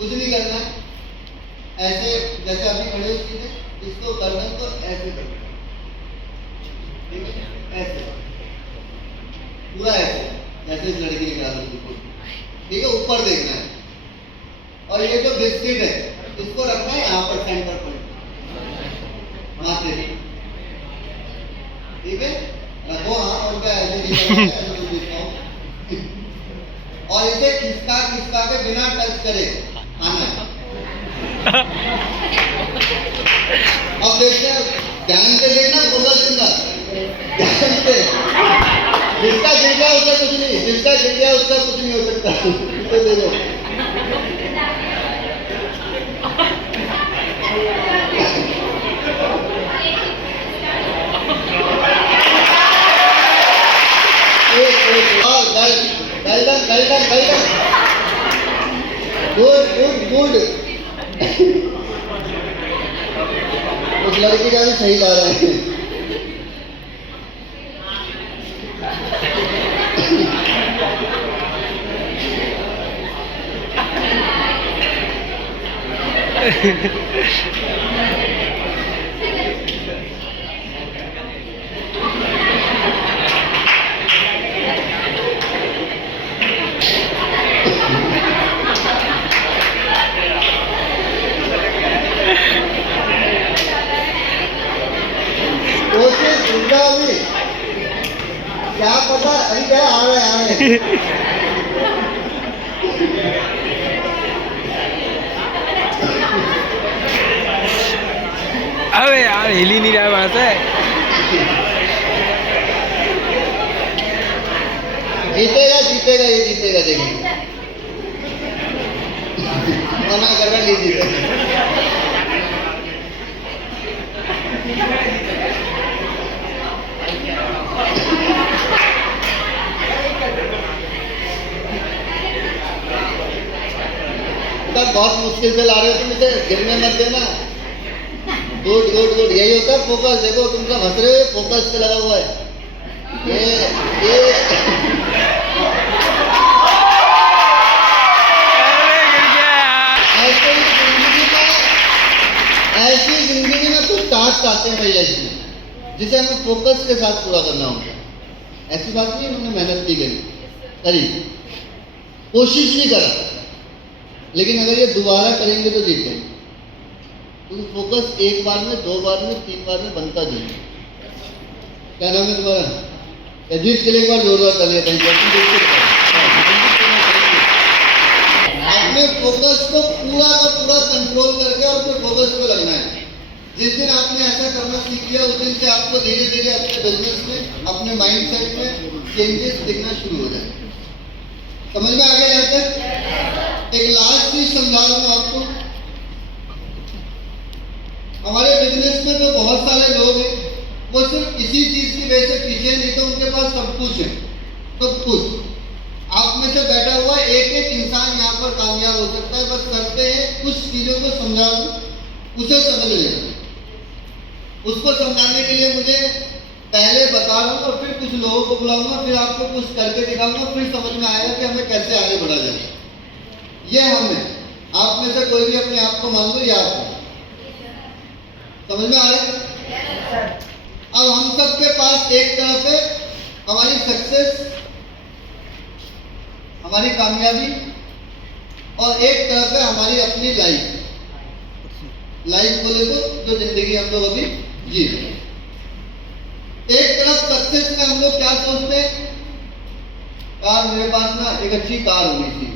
कुछ नहीं करना है, ऐसे जैसे अभी खड़े हो सीधे, इसको गर्दन को ऐसे करना है, ठीक है, ऐसे पूरा ऐसे, जैसे इस लड़की के ग्रास बिल्कुल, ठीक है, ऊपर देखना है। और ये जो बिस्किट है इसको रखना है यहाँ पर सेंटर पर माथे, ठीक है, रखो। हाँ, और क्या ऐसे और इसे खिसका खिसका के बिना टच करे खाना है। अब देखते हैं, ध्यान से देखना, पूरा जिंदा ध्यान से, जिसका गिर गया उसका कुछ नहीं, जिसका गिर गया उसका कुछ नहीं हो सकता। तो देखो गुड। उस लड़की का भी सही ला रहा है। क्या पता, अभी क्या आ रहे अबे यार हिल ही नहीं रहा है वहां से। जीतेगा जीतेगा, ये जीतेगा, देखिए मना कर रहा, नहीं जीतेगा। तब बहुत मुश्किल से ला रहे हो तुम इसे, गिरने मत देना। गुड गुड गुड, यही होता है फोकस। देखो तुम सब हंस रहे हो, फोकस पे लगा हुआ है। ऐसी जिंदगी में कुछ टास्क आते हैं भैया जी, जिसे हमें फोकस के साथ पूरा करना होता है। ऐसी बात नहीं उन्होंने मेहनत की करी, कोशिश नहीं करा, लेकिन अगर ये दोबारा करेंगे तो जीते। क्योंकि फोकस एक बार में, दो बार में, तीन बार में बनता नहीं। क्या नाम है तुम्हारा? जीत के लिए एक बार जोरदार कर लिया था। आपने फोकस को पूरा का पूरा कंट्रोल करके और फिर फोकस पे लगना है। जिस दिन आपने ऐसा करना सीख लिया, उस दिन से आपको धीरे धीरे अपने बिजनेस में, अपने माइंडसेट में चेंजेस दिखना शुरू हो जाए। समझ में आ गया यहाँ तक? एक लास्ट चीज समझा दूं आपको। हमारे बिजनेस में जो बहुत सारे लोग हैं, वो सिर्फ इसी चीज की वजह से पीछे, नहीं तो उनके पास सब कुछ है, सब कुछ। आप में से बैठा हुआ एक एक इंसान यहाँ पर कामयाब हो सकता है। बस करते हैं, कुछ चीजों को समझा दूं, उसे समझ लेना। उसको समझाने के लिए मुझे पहले बता रहा हूँ और फिर कुछ लोगों को बुलाऊंगा, फिर आपको कुछ करके दिखाऊंगा, फिर समझ में आएगा कि हमें कैसे आगे बढ़ा जाए। ये हम है। आप में से कोई भी अपने आप को मान लो, या आप समझ में आ रहा है? अब हम सबके पास एक तरफ है हमारी सक्सेस, हमारी कामयाबी, और एक तरफ है हमारी अपनी लाइफ। लाइफ बोले तो जो जिंदगी हम लोग अभी जी रहे हैं। एक तरफ सक्सेस में हम लोग क्या सोचते हैं, यार मेरे पास ना एक अच्छी कार होनी चाहिए,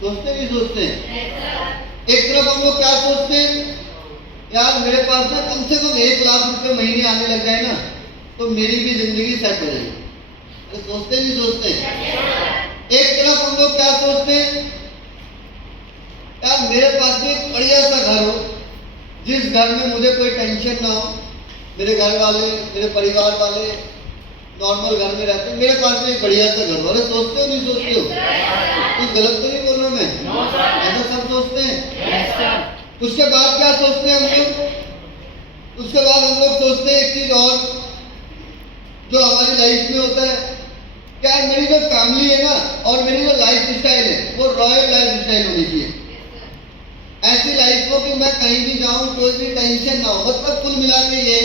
सोचते नहीं सोचते हैं। एक तरफ हम लोग क्या सोचते हैं, यार मेरे पास ना कम से कम 1 लाख रुपए महीने आने लग जाए ना, तो मेरी भी जिंदगी सेट हो जाएगी। अरे सोचते नहीं सोचते हैं। एक तरफ हम लोग क्या सोचते हैं, यार मेरे पास एक बढ़िया सा घर हो, जिस घर में मुझे कोई टेंशन ना हो, मेरे घर वाले, मेरे परिवार वाले नॉर्मल घर में रहते हैं, मेरे पास में एक बढ़िया सा घर हो। अरे सोचते हो नहीं सोचते हो? कुछ गलत तो नहीं बोल रहा मैं? ऐसा सब सोचते हैं। उसके बाद क्या सोचते हैं हम लोग? उसके बाद हम लोग सोचते हैं एक चीज और, जो हमारी लाइफ में होता है, क्या मेरी जो फैमिली है ना, और मेरी जो लाइफ स्टाइल है, वो रॉयल लाइफ स्टाइल होनी चाहिए। ऐसी लाइफ हो कि मैं कहीं भी जाऊं कोई भी टेंशन ना हो। मतलब कुल मिला के ये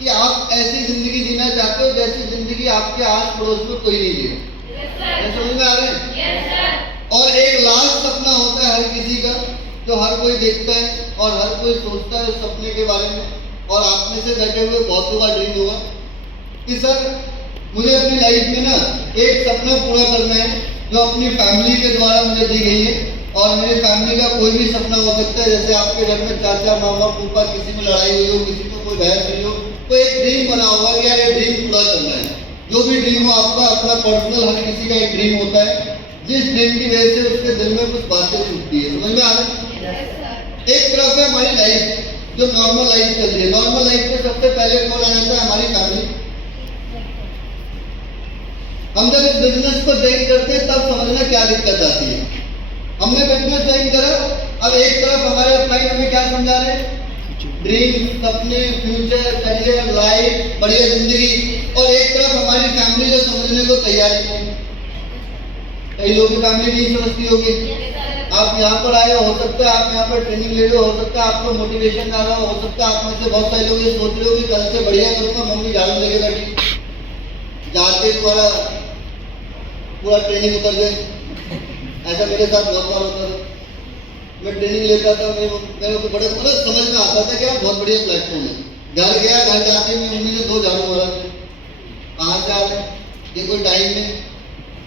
कि आप ऐसी जिंदगी जीना चाहते हो जैसी जिंदगी आपके आस पड़ोस में कोई नहीं जी रहा। समझ में आ रहे हैं? और एक लास्ट सपना होता है हर किसी का, जो हर कोई देखता है और हर कोई सोचता है उस सपने के बारे में। और आप में से बैठे हुए बहुतों का ड्रीम होगा कि सर मुझे अपनी लाइफ में ना एक सपना पूरा करना है जो अपनी फैमिली के द्वारा मुझे दी गई है। और मेरी फैमिली का कोई भी सपना हो सकता है, जैसे आपके घर में चाचा मामा फूफा किसी में लड़ाई हुई हो, किसी को कोई बहस हुई हो, तो एक ड्रीम बना होगा कि यार ये ड्रीम पूरा करना है। जो भी ड्रीम हो आपका अपना पर्सनल, हर किसी का एक ड्रीम होता है, जिस ड्रीम की वजह से उसके दिल में कुछ बातें छूटती है। समझ में आ रहा है? एक तरफ है हमारी लाइफ जो नॉर्मल लाइफ चल रही है। नॉर्मल लाइफ में सबसे पहले कौन आ जाता है? हमारी फैमिली। हम जब इस बिजनेस को ज्वाइन करते हैं तब समझना क्या दिक्कत आती है। हमने बिजनेस ज्वाइन करा, अब एक तरफ हमारे क्लाइंट हमें क्या समझा रहे हैं? ड्रीम, सपने, फ्यूचर, करियर, लाइफ, बढ़िया जिंदगी। और एक तरफ हमारी फैमिली जो समझने को तैयार नहीं है। कई लोगों की फैमिली नहीं समझती होगी। आप यहाँ पर आए हो सकता है आप यहाँ पर ट्रेनिंग ले रहे हो सकता है आपको मोटिवेशन आ रहा हो सकता है आप में से बहुत सारे लोग ये सोच रहे हो कि कल से बढ़िया करूँगा, मम्मी झाड़ू लेके बैठी, जाते तुम्हारा पूरा ट्रेनिंग उतर गए। ऐसा मेरे साथ बहुत बार होता था। मैं ट्रेनिंग लेता था, मेरे को बड़े मतलब समझ में आता था कि यार बहुत बढ़िया प्लेटफॉर्म है। घर गया, घर जाते ही मम्मी ने 2 झाड़ू मारा, कहाँ से आ रहे, ये कोई टाइम नहीं,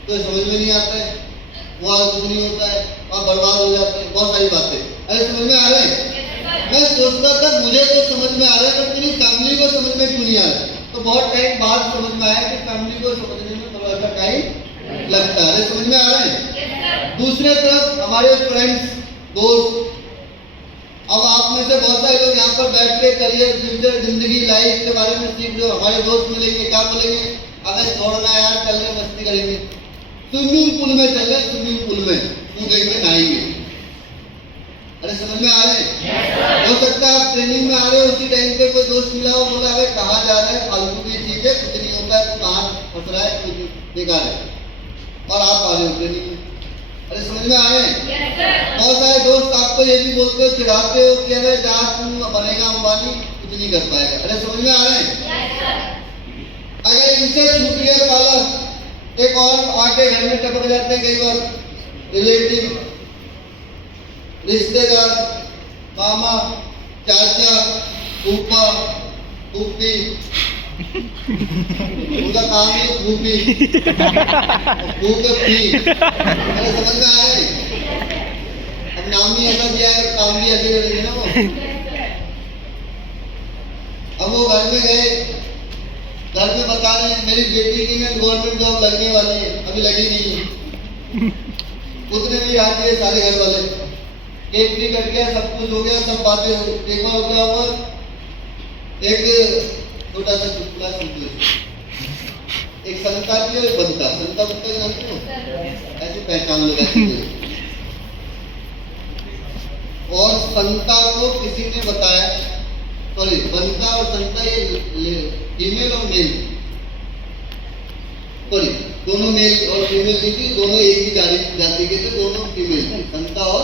तो समझ में नहीं आता है, वहाँ कुछ नहीं होता है, वहाँ बर्बाद हो जाते हैं, बहुत सारी बातें। अरे समझ में आ रहे हैं? मैं सोचता था मुझे तो समझ में आ रहा है पर मेरी फैमिली को समझ में क्यों नहीं आ रहा। तो बहुत टाइम बाद समझ में आया कि फैमिली को समझने में थोड़ा सा टाइम लगता है। समझ में आ रहे हैं? दूसरे तरफ हमारे फ्रेंड्स, दोस्त, अब आप में से बहुत सारे लोग यहाँ पर बैठ के करियर, फ्यूचर, जिंदगी, लाइफ के बारे में सीख रहे हो। हमारे दोस्त मिलेंगे, क्या बोलेंगे? अगर छोड़ना यार, चल रहे मस्ती करेंगे, स्विमिंग पूल में चल रहे, स्विमिंग पूल में कूदेंगे, नहाएंगे। अरे समझ में आ रहे हैं? हो सकता है आप ट्रेनिंग में आ रहे हो, उसी टाइम पे कोई दोस्त मिला हो, बोला अरे कहाँ जा रहा है, फालतू की चीज है, कुछ नहीं होता है, तो कहाँ फंस रहा है, कुछ बेकार है, और आप आ रहे हो ट्रेनिंग में। अरे समझ में आ रहे हैं? बहुत सारे दोस्त आपको ये भी बोलते हो, चिढ़ाते हो कि अरे जहाँ तुम बनेगा अंबानी, कुछ नहीं कर पाएगा। अरे समझ में आ रहे हैं? अगर इनसे छूट गया पाला, एक और आके घर में टपक जाते हैं कई बार, रिलेटिव, रिश्तेदार, मामा, चाचा, फूफा, फूफी, उनका काम है फूफी, फूफी। अरे समझ में आ रहा है? अब नाम ही ऐसा दिया है, काम भी ऐसे करेंगे ना वो। अब वो घर में गए, घर में बता रहे हैं मेरी बेटी की ना गवर्नमेंट जॉब लगने वाली है, अभी लगी नहीं है। उतने में याद दिए सारे घर वाले, केक भी कट गया, सब कुछ हो गया, सब बातें एक बार हो गया। हुआ एक छोटा सा चुटकुला सुन, एक संता थी और एक बंता। संता बंता जानते हो, ऐसी पहचान लो ऐसी। और संता को किसी ने बताया, सॉरी बंता और संता ये फीमेल और मेल, सॉरी दोनों मेल और फीमेल नहीं थी, दोनों एक ही जाति के थे, दोनों फीमेल थे, संता और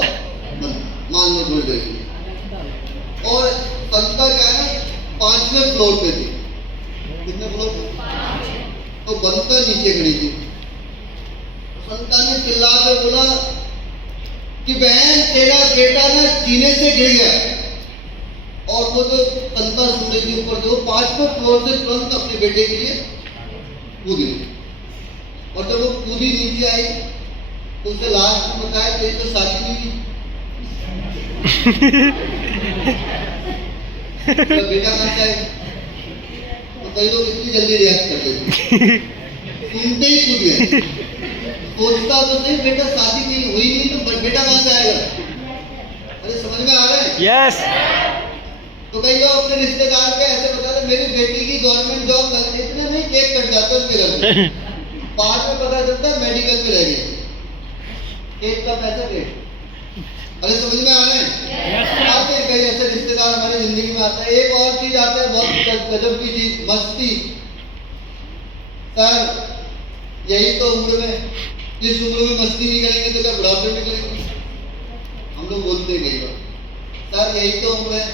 बंता, मान लो बोल रहे। और संता क्या है ना 5वें फ्लोर पे थी। कितने फ्लोर पे? तो बंता नीचे खड़ी थी। संता ने चिल्ला कर बोला कि बहन तेरा बेटा ना जीने से गिर गया। और वो जो संता सुन रही थी ऊपर, जो 5वें फ्लोर से तुरंत अपने बेटे के लिए कूदी। और जब वो कूदी नीचे आई तो उसे लास्ट में बताया तेरी तो शादी नहीं हुई। तो बेटा कहाँ से आएगा? तो कई लोग इतनी जल्दी रिएक्ट कर देते, सुनते ही कूद गए। सोचता तो नहीं बेटा शादी नहीं हुई नहीं तो बेटा कहाँ से आएगा? अरे समझ में आ रहा है? यस। तो कई लोग अपने रिश्तेदार के ऐसे बता रहे मेरी बेटी की गवर्नमेंट जॉब लग गई, इतने नहीं केक कट जाता है उनके घर में। बाद में पता चलता है मेडिकल में रह गए, केक का पैसा वेट। अरे समझ में आ रहे हैं? आते हैं कई ऐसे रिश्तेदार हमारी जिंदगी में आते हैं। एक और चीज आता है बहुत गजब की चीज, मस्ती। सर यही तो उम्र में, इस उम्र में मस्ती नहीं करेंगे तो क्या बुढ़ापे में करेंगे? हम लोग बोलते हैं कई बार, सर यही तो उम्र है,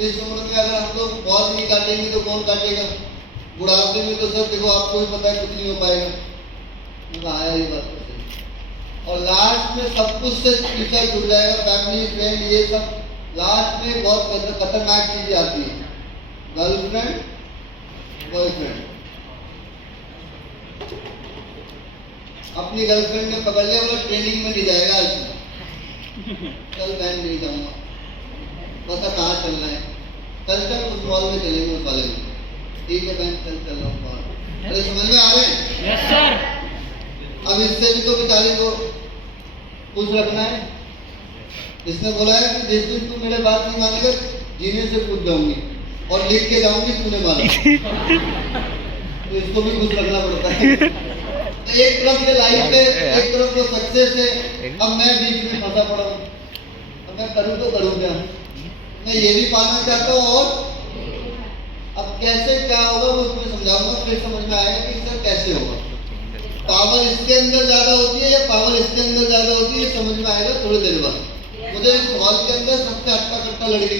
इस उम्र में अगर हम लोग बहुत नहीं काटेंगे तो कौन काटेगा? बुढ़ापे में तो सर देखो आपको भी पता है कुछ नहीं हो पाएगा। मैंने आया ये बात तो सही। और लास्ट में सब कुछ से पीछा छूट जाएगा, फैमिली फ्रेंड ये सब। लास्ट में बहुत खतरनाक चीजें आती है, गर्लफ्रेंड बॉयफ्रेंड। अपनी गर्लफ्रेंड ने पकड़ लिया, बोला ट्रेनिंग में नहीं जाएगा आज, कल मैं नहीं जाऊंगा, पता कहाँ चल रहा है, कल तक उस मॉल में चलेंगे उस वाले में। ठीक है बहन कल चल रहा हूँ बाहर। अरे समझ में आ रहे हैं? Yes sir. अब इससे भी तो बेचारी को खुश रखना है। इसने बोला है कि जिस दिन तू मेरे बात नहीं मानेगा जीने से कूद जाऊंगी और लिख के जाऊंगी तूने माना। तो इसको भी खुश रखना पड़ता है। तो एक तरफ ये लाइफ है, एक तरफ वो सक्सेस है। अब मैं बीच में फंसा पड़ा हूँ, अब मैं करूँ तो करूँ क्या? मैं ये भी पाना चाहता हूँ और अब कैसे क्या होगा वो उसमें समझाऊंगा, फिर समझ में आएगा कि सर कैसे होगा। पावर इसके अंदर ज्यादा होती है या पावर इसके अंदर ज्यादा होती है, समझ में आएगा थोड़ी देर बाद। मुझे इस हॉल के अंदर सबसे हट्टा कट्टा लड़के